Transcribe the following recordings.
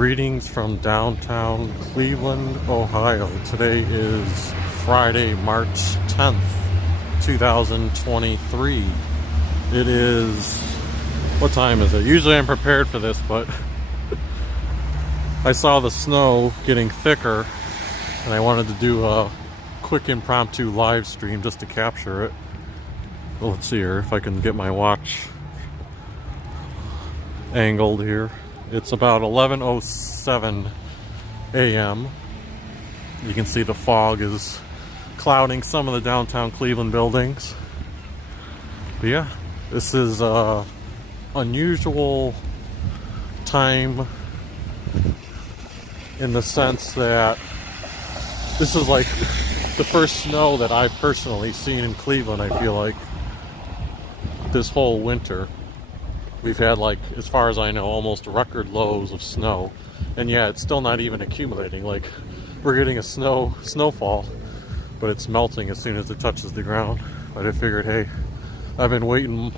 Greetings from downtown Cleveland, Ohio. Today is Friday, March 10th, 2023. It is, what time is it? Usually I'm prepared for this, but I saw the snow getting thicker and I wanted to do a quick impromptu live stream just to capture it. Well, let's see here if I can get my watch angled here. It's about 11:07 a.m. You can see the fog is clouding some of the downtown Cleveland buildings. But yeah, this is a unusual time in the sense that this is like the first snow that I've personally seen in Cleveland, I feel like, this whole winter. We've had, like, as far as I know, almost record lows of snow. And yeah, it's still not even accumulating. Like, we're getting a snowfall, but it's melting as soon as it touches the ground. But I figured, hey, I've been waiting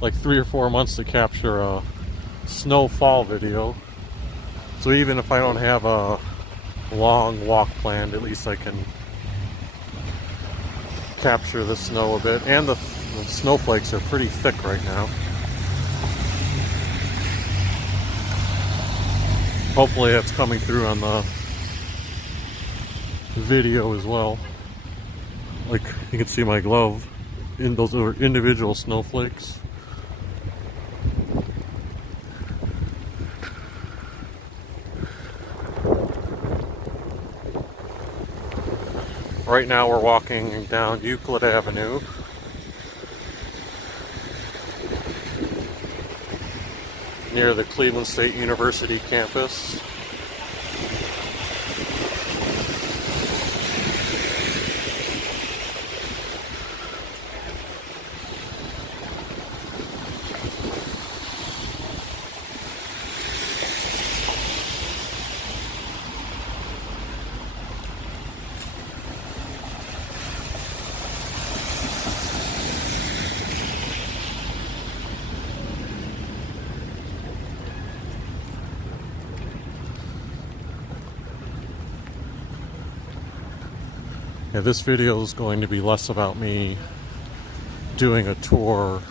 like 3 or 4 months to capture a snowfall video. So even if I don't have a long walk planned, at least I can capture the snow a bit. And the snowflakes are pretty thick right now. Hopefully that's coming through on the video as well. Like, you can see my glove. Those are individual snowflakes. Right now we're walking down Euclid Avenue. Near the Cleveland State University campus. Yeah, this video is going to be less about me doing a tour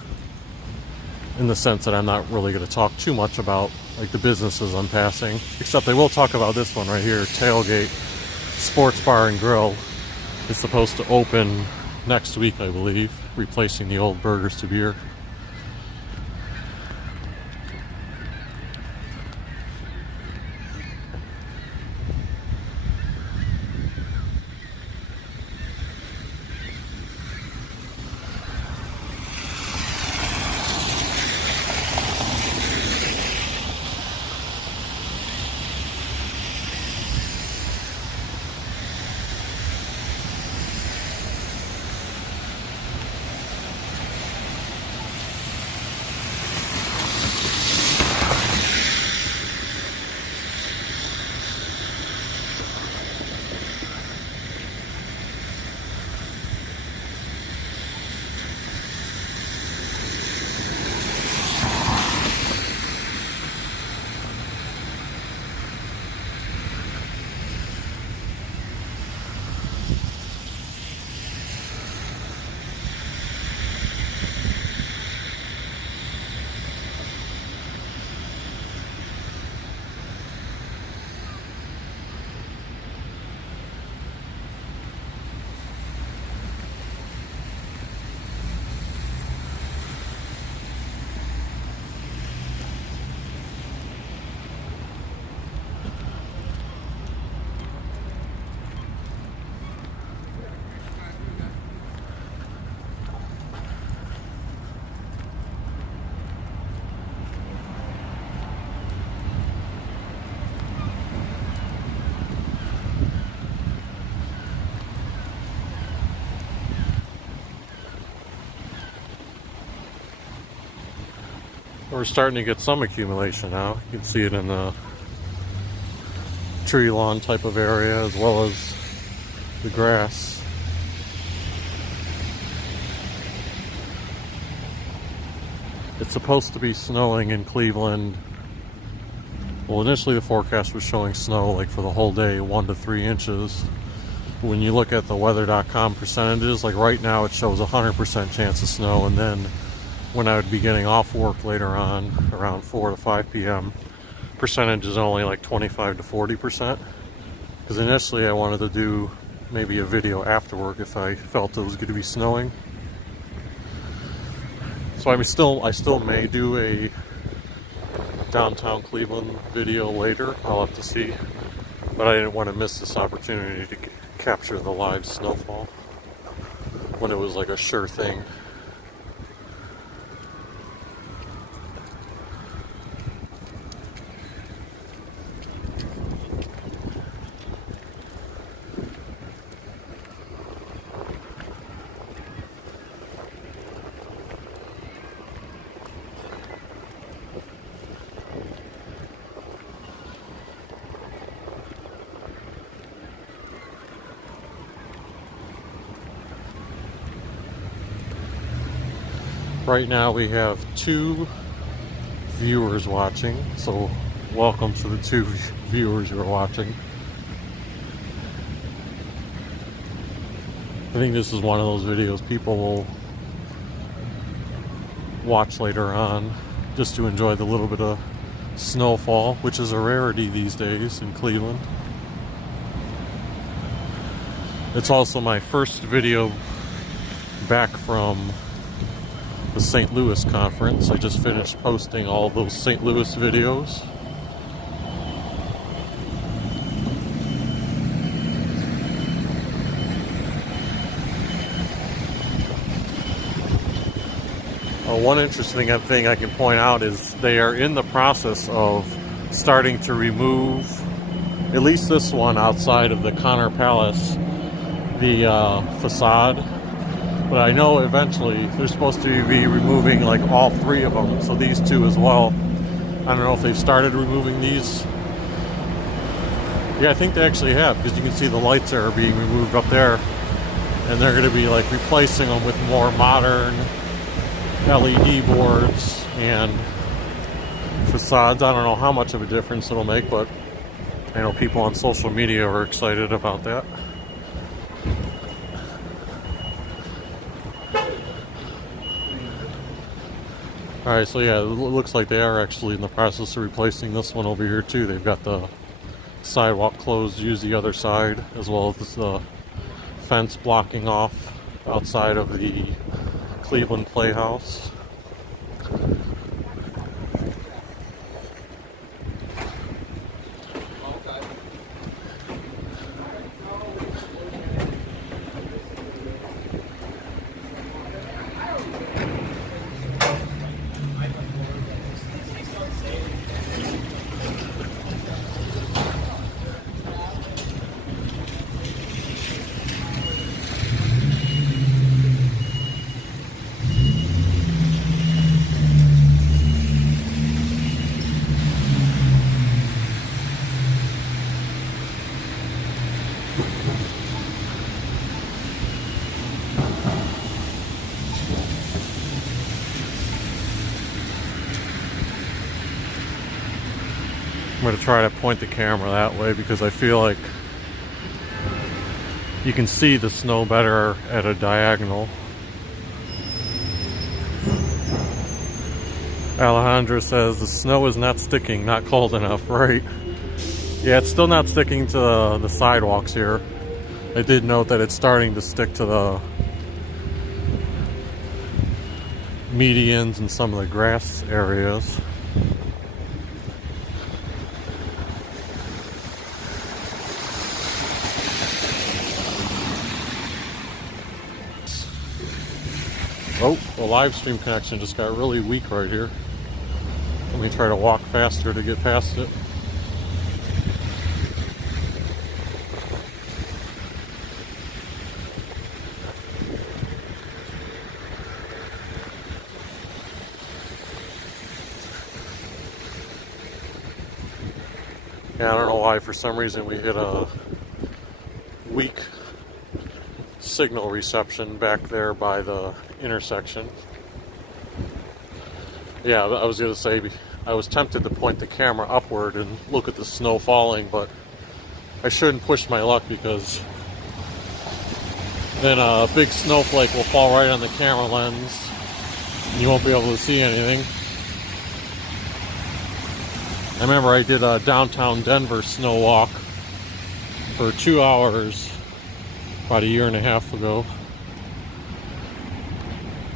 in the sense that I'm not really going to talk too much about like the businesses I'm passing, except I will talk about this one right here, Tailgate Sports Bar and Grill. It's supposed to open next week, I believe, replacing the old Burgers to Beer. We're starting to get some accumulation now. You can see it in the tree lawn type of area as well as the grass. It's supposed to be snowing in Cleveland Well, initially the forecast was showing snow like for the whole day, 1 to 3 inches. When you look at the weather.com percentages, like right now it shows 100% chance of snow, and then when I would be getting off work later on, around 4 to 5 p.m., percentage is only like 25 to 40%. Because initially I wanted to do maybe a video after work if I felt it was going to be snowing. So I still may do a downtown Cleveland video later. I'll have to see. But I didn't want to miss this opportunity to capture the live snowfall when it was like a sure thing. Right now we have 2 viewers watching, so welcome to the 2 viewers who are watching. I think this is one of those videos people will watch later on just to enjoy the little bit of snowfall, which is a rarity these days in Cleveland. It's also my first video back from the St. Louis conference. I just finished posting all those St. Louis videos. One interesting thing I can point out is they are in the process of starting to remove, at least this one outside of the Connor Palace, the facade. But I know eventually they're supposed to be removing like all 3 of them, so these 2 as well. I don't know if they've started removing these. Yeah, I think they actually have, because you can see the lights are being removed up there, and they're going to be like replacing them with more modern LED boards and facades. I don't know how much of a difference it'll make, but I know people on social media are excited about that. Alright, so yeah, it looks like they are actually in the process of replacing this one over here too. They've got the sidewalk closed, use the other side, as well as the fence blocking off outside of the Cleveland Playhouse. I'm going to try to point the camera that way because I feel like you can see the snow better at a diagonal. Alejandra says the snow is not sticking, not cold enough, right? Yeah, it's still not sticking to the sidewalks here. I did note that it's starting to stick to the medians and some of the grass areas. Oh, the live stream connection just got really weak right here. Let me try to walk faster to get past it. Yeah, I don't know why, for some reason we hit a weak signal reception back there by the intersection. Yeah, I was going to say, I was tempted to point the camera upward and look at the snow falling, but I shouldn't push my luck because then a big snowflake will fall right on the camera lens and you won't be able to see anything. I remember I did a downtown Denver snow walk for 2 hours about 1.5 years ago.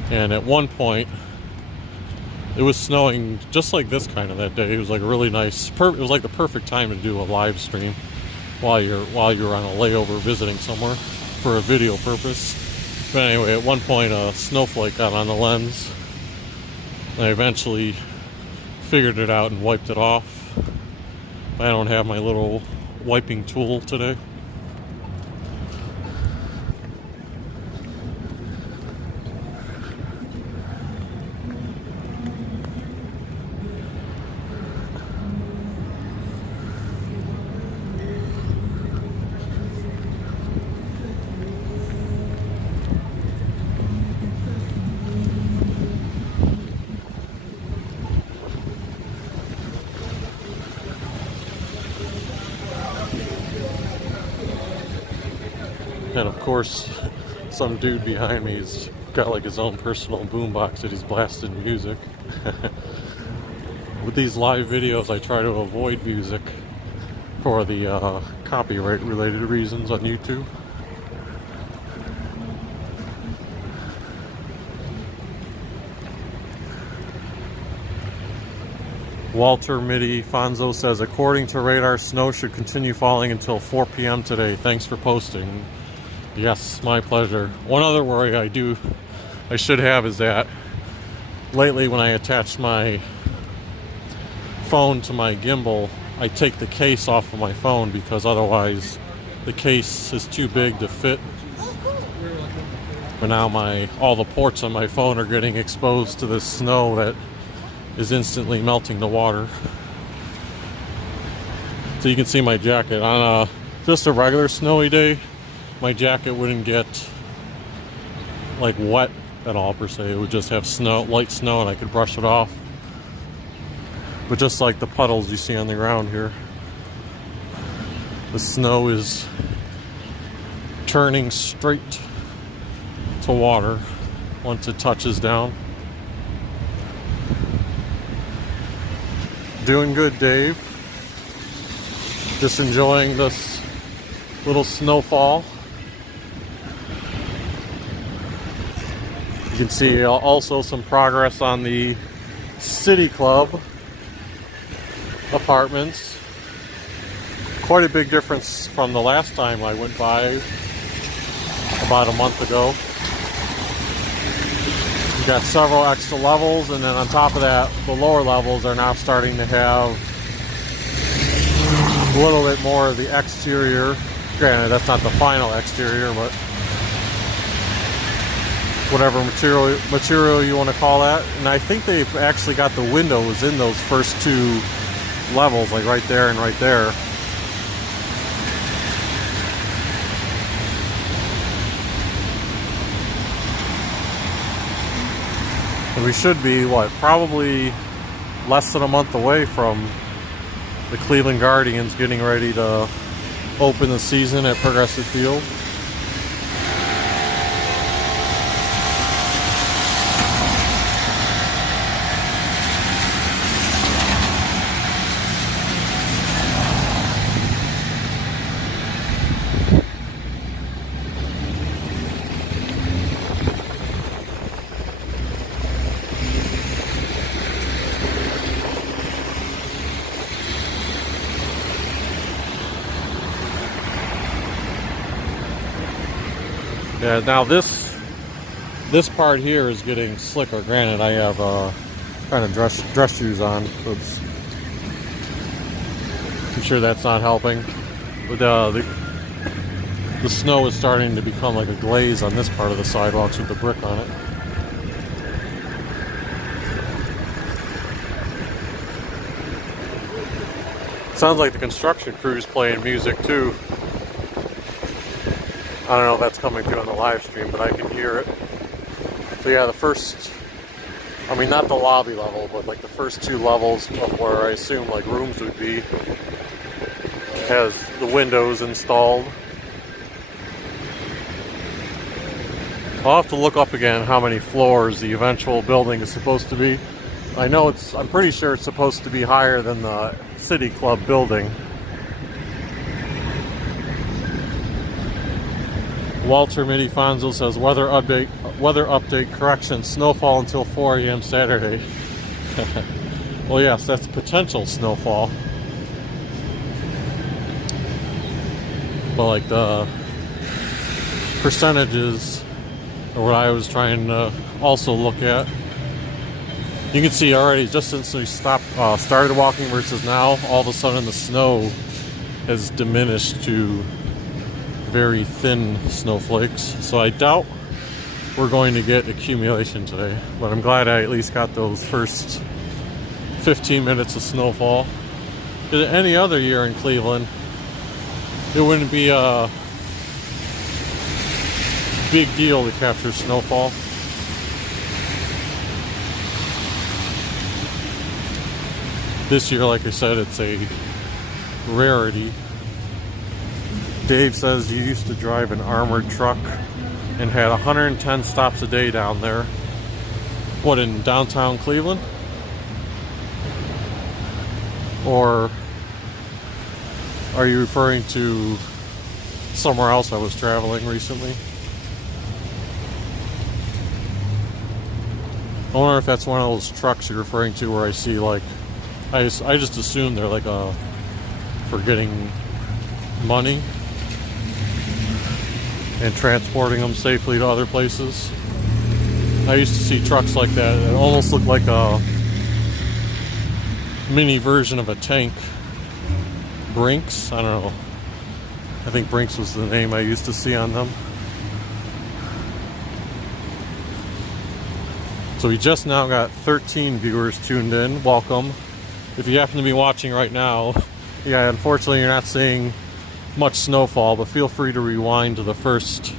And at one point, it was snowing just like this kind of that day. It was like a really nice, it was like the perfect time to do a live stream while you're on a layover visiting somewhere for a video purpose. But anyway, at one point a snowflake got on the lens. And I eventually figured it out and wiped it off. I don't have my little wiping tool today. And of course, some dude behind me has got like his own personal boombox that he's blasting music. With these live videos, I try to avoid music for the copyright related reasons on YouTube. Walter Mitty Fonzo says, according to radar, snow should continue falling until 4 p.m. today. Thanks for posting. Yes, my pleasure. One other worry I should have is that lately when I attach my phone to my gimbal, I take the case off of my phone because otherwise the case is too big to fit. But now all the ports on my phone are getting exposed to this snow that is instantly melting the water. So you can see my jacket. On just a regular snowy day, my jacket wouldn't get like wet at all per se. It would just have snow, light snow, and I could brush it off. But just like the puddles you see on the ground here, the snow is turning straight to water once it touches down. Doing good, Dave. Just enjoying this little snowfall. You can see also some progress on the City Club apartments. Quite a big difference from the last time I went by about a month ago. You got several extra levels, and then on top of that, the lower levels are now starting to have a little bit more of the exterior. Granted, that's not the final exterior, but whatever material you want to call that. And I think they've actually got the windows in those first two levels, like right there and right there. And we should be, probably less than a month away from the Cleveland Guardians getting ready to open the season at Progressive Field. Yeah, now this part here is getting slicker. Granted, I have kind of dress shoes on, so I'm sure that's not helping. But the snow is starting to become like a glaze on this part of the sidewalks with the brick on it. Sounds like the construction crew's playing music too. I don't know if that's coming through on the live stream, but I can hear it. So yeah, the first I mean, not the lobby level, but like the first two levels of where I assume like rooms would be, has the windows installed. I'll have to look up again how many floors the eventual building is supposed to be. I know I'm pretty sure it's supposed to be higher than the City Club building. Walter Minifonzo says weather update correction, snowfall until 4 a.m. Saturday. Well, yes, that's potential snowfall. But like the percentages are what I was trying to also look at. You can see already, just since we started walking versus now, all of a sudden the snow has diminished to very thin snowflakes. So I doubt we're going to get accumulation today. But I'm glad I at least got those first 15 minutes of snowfall. Because any other year in Cleveland, it wouldn't be a big deal to capture snowfall. This year, like I said, it's a rarity. Dave says you used to drive an armored truck and had 110 stops a day down there. What, in downtown Cleveland? Or are you referring to somewhere else I was traveling recently? I wonder if that's one of those trucks you're referring to where I see like, I just assume they're like for getting money and transporting them safely to other places. I used to see trucks like that. It almost looked like a mini version of a tank. Brinks? I don't know. I think Brinks was the name I used to see on them. So we just now got 13 viewers tuned in. Welcome. If you happen to be watching right now, yeah, unfortunately you're not seeing much snowfall, but feel free to rewind to the first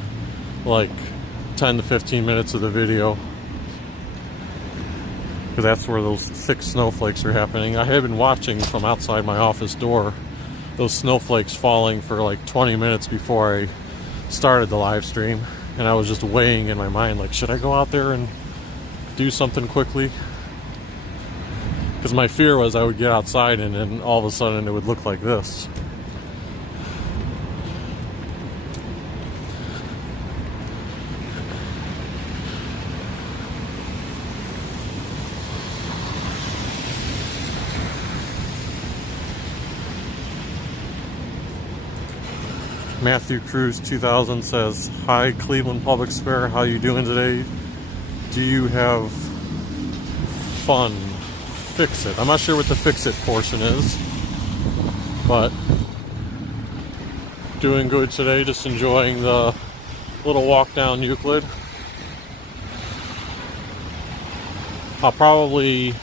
like 10 to 15 minutes of the video, because that's where those thick snowflakes are happening. I have been watching from outside my office door those snowflakes falling for like 20 minutes before I started the live stream, and I was just weighing in my mind like, should I go out there and do something quickly? Because my fear was I would get outside and then all of a sudden it would look like this. Matthew Cruz 2000 says, hi Cleveland Public Square, how you doing today? Do you have fun? Fix it. I'm not sure what the fix it portion is, but doing good today, just enjoying the little walk down Euclid. I'll probably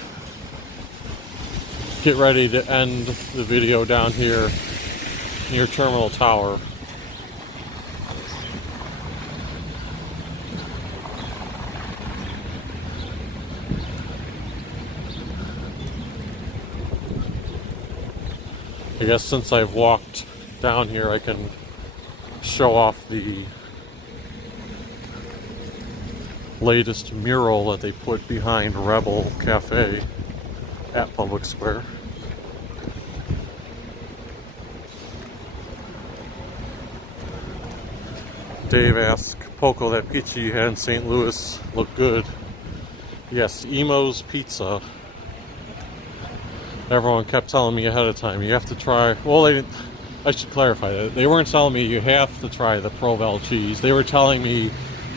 get ready to end the video down here near Terminal Tower. I guess since I've walked down here, I can show off the latest mural that they put behind Rebel Cafe at Public Square. Dave asked, Poco, that pizza you had in St. Louis looked good. Yes, Emo's Pizza. Everyone kept telling me ahead of time, you have to try, well, they didn't, I should clarify that. They weren't telling me you have to try the Provel cheese. They were telling me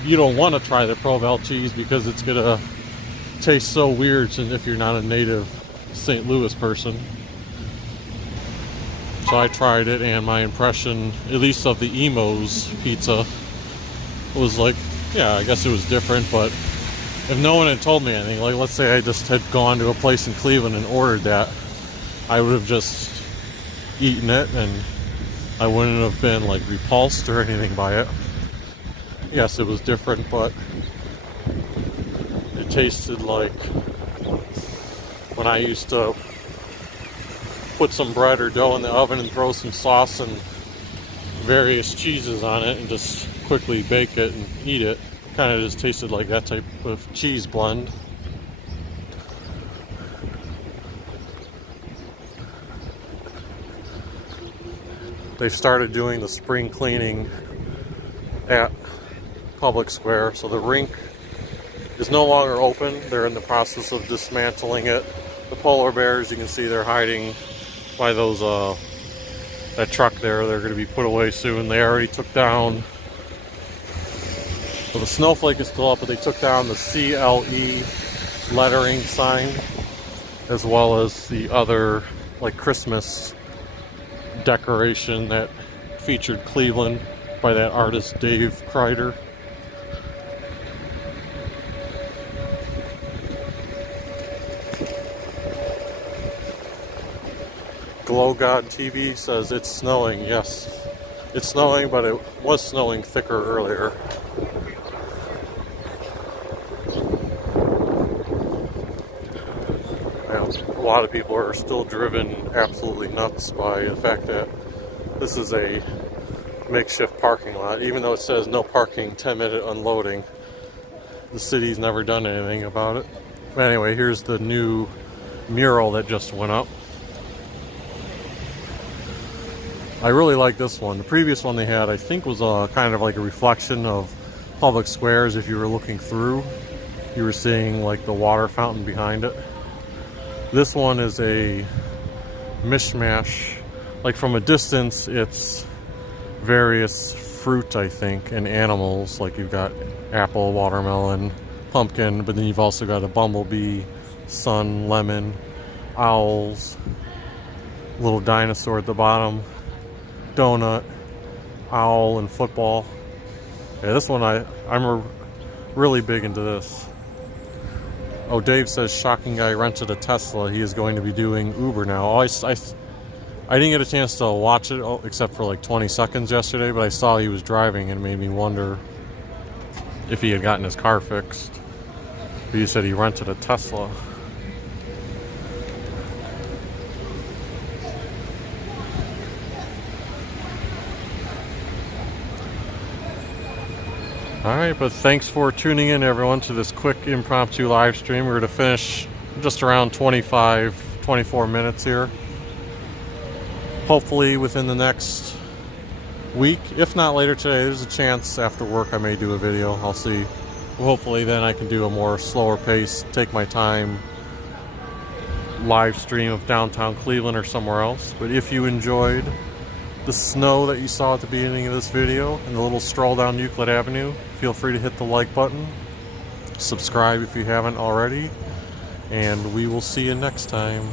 you don't want to try the Provel cheese because it's going to taste so weird if you're not a native St. Louis person. So I tried it, and my impression, at least of the Emo's Pizza, was like, yeah, I guess it was different, but if no one had told me anything, like let's say I just had gone to a place in Cleveland and ordered that, I would have just eaten it and I wouldn't have been like repulsed or anything by it. Yes, it was different, but it tasted like when I used to put some bread or dough in the oven and throw some sauce and various cheeses on it and just quickly bake it and eat it. Kind of just tasted like that type of cheese blend. They've started doing the spring cleaning at Public Square, so the rink is no longer open. They're in the process of dismantling it. The polar bears, you can see they're hiding by those that truck there. They're going to be put away soon. They already took down, so the snowflake is still up, but they took down the CLE lettering sign, as well as the other like Christmas decoration that featured Cleveland by that artist Dave Kreider. Glow God TV says it's snowing. Yes, it's snowing, but it was snowing thicker earlier. And a lot of people are still driven absolutely nuts by the fact that this is a makeshift parking lot. Even though it says no parking, 10-minute unloading, the city's never done anything about it. But anyway, here's the new mural that just went up. I really like this one. The previous one they had, I think, was kind of like a reflection of Public Squares. If you were looking through, you were seeing like the water fountain behind it. This one is a mishmash. Like from a distance, it's various fruit, I think, and animals. Like you've got apple, watermelon, pumpkin, but then you've also got a bumblebee, sun, lemon, owls, little dinosaur at the bottom, donut, owl, and football. Yeah, this one I'm really big into this. Oh, Dave says shocking guy rented a Tesla. He is going to be doing Uber now. Oh, I didn't get a chance to watch it except for like 20 seconds yesterday, but I saw he was driving and it made me wonder if he had gotten his car fixed. But he said he rented a Tesla. Alright, but thanks for tuning in, everyone, to this quick impromptu live stream. We're going to finish just around 24 minutes here. Hopefully within the next week, if not later today. There's a chance after work I may do a video. I'll see. Hopefully then I can do a more slower pace, take my time, live stream of downtown Cleveland or somewhere else. But if you enjoyed the snow that you saw at the beginning of this video and the little stroll down Euclid Avenue, feel free to hit the like button, subscribe if you haven't already, and we will see you next time.